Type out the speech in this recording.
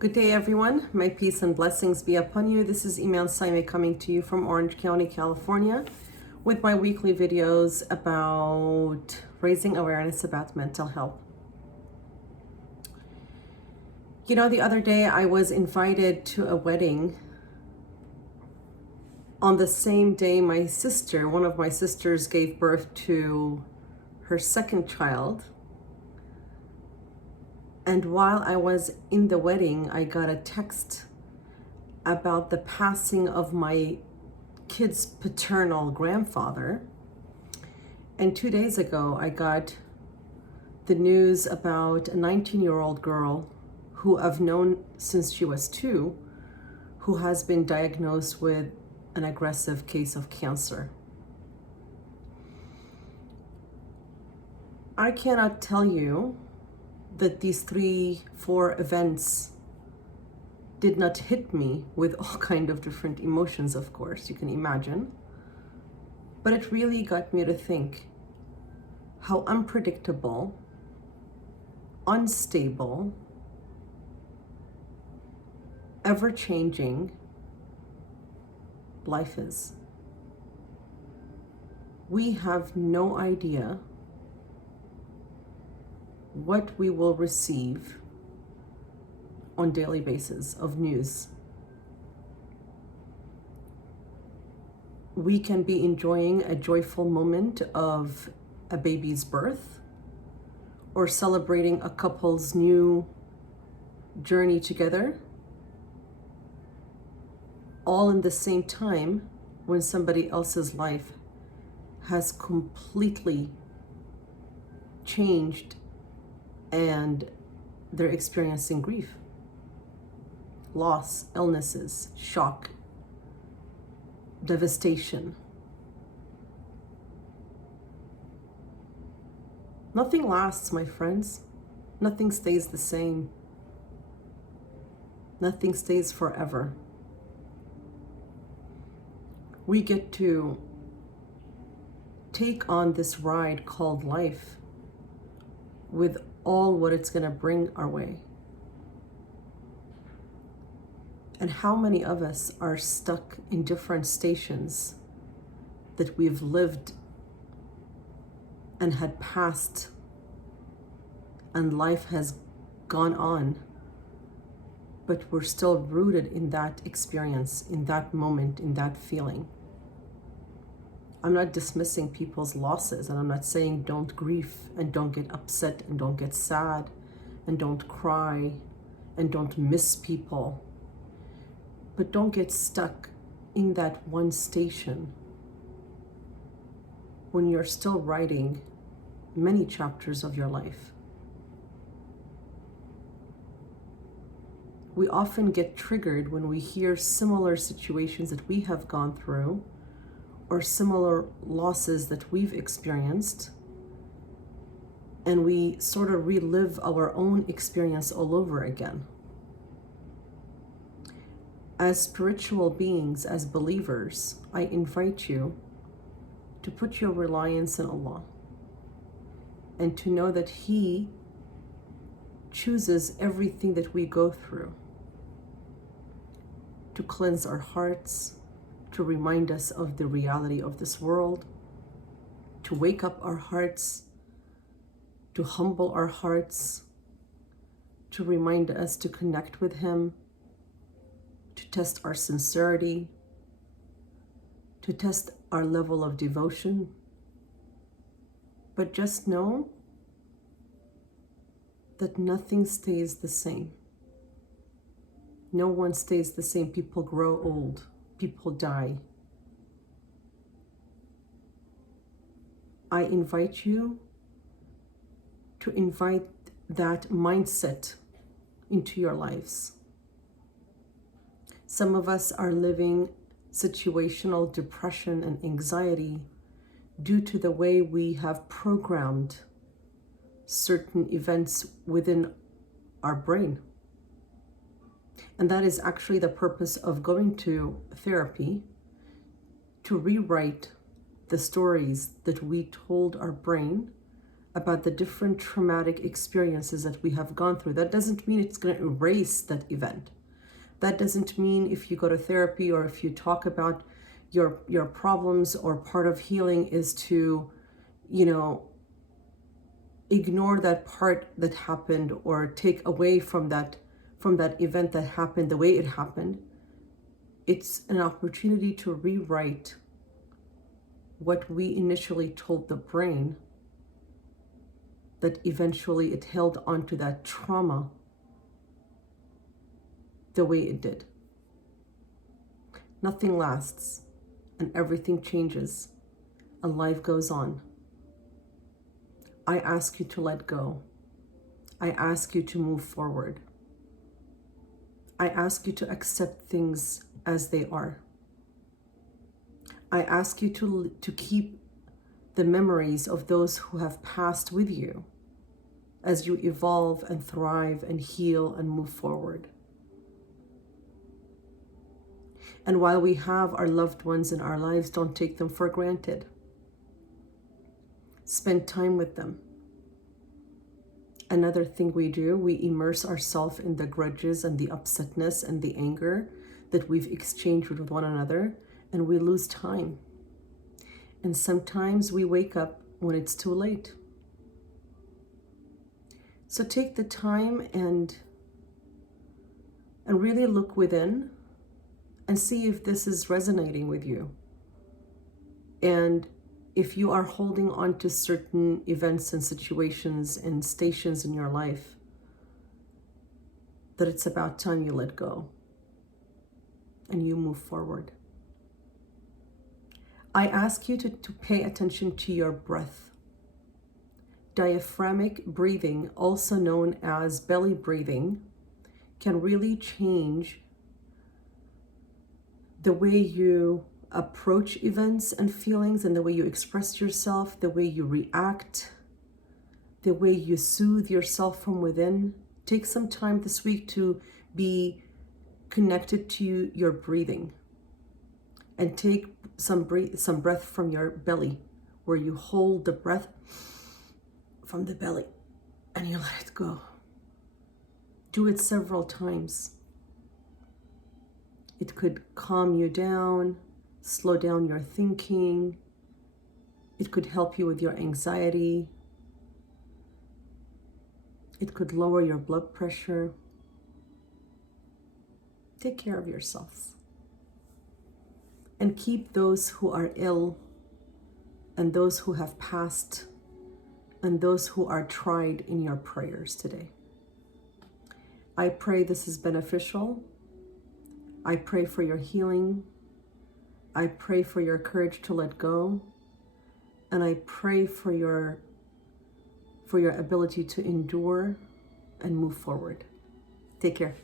Good day, everyone. My peace and blessings be upon you. This is Iman Saime coming to you from Orange County, California, with my weekly videos about raising awareness about mental health. You know, the other day I was invited to a wedding on the same day one of my sisters, gave birth to her second child. And while I was in the wedding, I got a text about the passing of my kid's paternal grandfather. And 2 days ago, I got the news about a 19-year-old girl who I've known since she was 2, who has been diagnosed with an aggressive case of cancer. I cannot tell you that these 3-4 events did not hit me with all kind of different emotions, of course, you can imagine. But it really got me to think how unpredictable, unstable, ever-changing life is. We have no idea what we will receive on daily basis of news. We can be enjoying a joyful moment of a baby's birth or celebrating a couple's new journey together, all in the same time when somebody else's life has completely changed and they're experiencing grief, loss, illnesses, shock, devastation. Nothing lasts, my friends. Nothing stays the same. Nothing stays forever. We get to take on this ride called life with all what it's going to bring our way. And how many of us are stuck in different stations that we've lived and had passed, and life has gone on, but we're still rooted in that experience, in that moment, in that feeling. I'm not dismissing people's losses, and I'm not saying don't grieve and don't get upset and don't get sad and don't cry and don't miss people. But don't get stuck in that one station when you're still writing many chapters of your life. We often get triggered when we hear similar situations that we have gone through or similar losses that we've experienced, and we sort of relive our own experience all over again. As spiritual beings, as believers, I invite you to put your reliance in Allah and to know that He chooses everything that we go through to cleanse our hearts, to remind us of the reality of this world, to wake up our hearts, to humble our hearts, to remind us to connect with Him, to test our sincerity, to test our level of devotion. But just know that nothing stays the same. No one stays the same. People grow old. People die. I invite you to invite that mindset into your lives. Some of us are living situational depression and anxiety due to the way we have programmed certain events within our brain. And that is actually the purpose of going to therapy, to rewrite the stories that we told our brain about the different traumatic experiences that we have gone through. That doesn't mean it's going to erase that event. That doesn't mean if you go to therapy or if you talk about your problems, or part of healing is to, ignore that part that happened or take away from that event that happened the way it happened. It's an opportunity to rewrite what we initially told the brain, that eventually it held onto that trauma the way it did. Nothing lasts, and everything changes, and life goes on. I ask you to let go. I ask you to move forward. I ask you to accept things as they are. I ask you to keep the memories of those who have passed with you as you evolve and thrive and heal and move forward. And while we have our loved ones in our lives, don't take them for granted. Spend time with them. Another thing we do, we immerse ourselves in the grudges and the upsetness and the anger that we've exchanged with one another, and we lose time. And sometimes we wake up when it's too late. So take the time and really look within and see if this is resonating with you. And if you are holding on to certain events and situations and stations in your life, that it's about time you let go and you move forward. I ask you to pay attention to your breath. Diaphragmatic breathing, also known as belly breathing, can really change the way you approach events and feelings, and the way you express yourself, the way you react, the way you soothe yourself from within. Take some time this week to be connected to your breathing, and take some breath from your belly, where you hold the breath from the belly and you let it go. Do it several times. It could calm you down, slow down your thinking. It could help you with your anxiety. It could lower your blood pressure. Take care of yourself. And keep those who are ill, and those who have passed, and those who are tried in your prayers today. I pray this is beneficial. I pray for your healing. I pray for your courage to let go. And I pray for your ability to endure and move forward. Take care.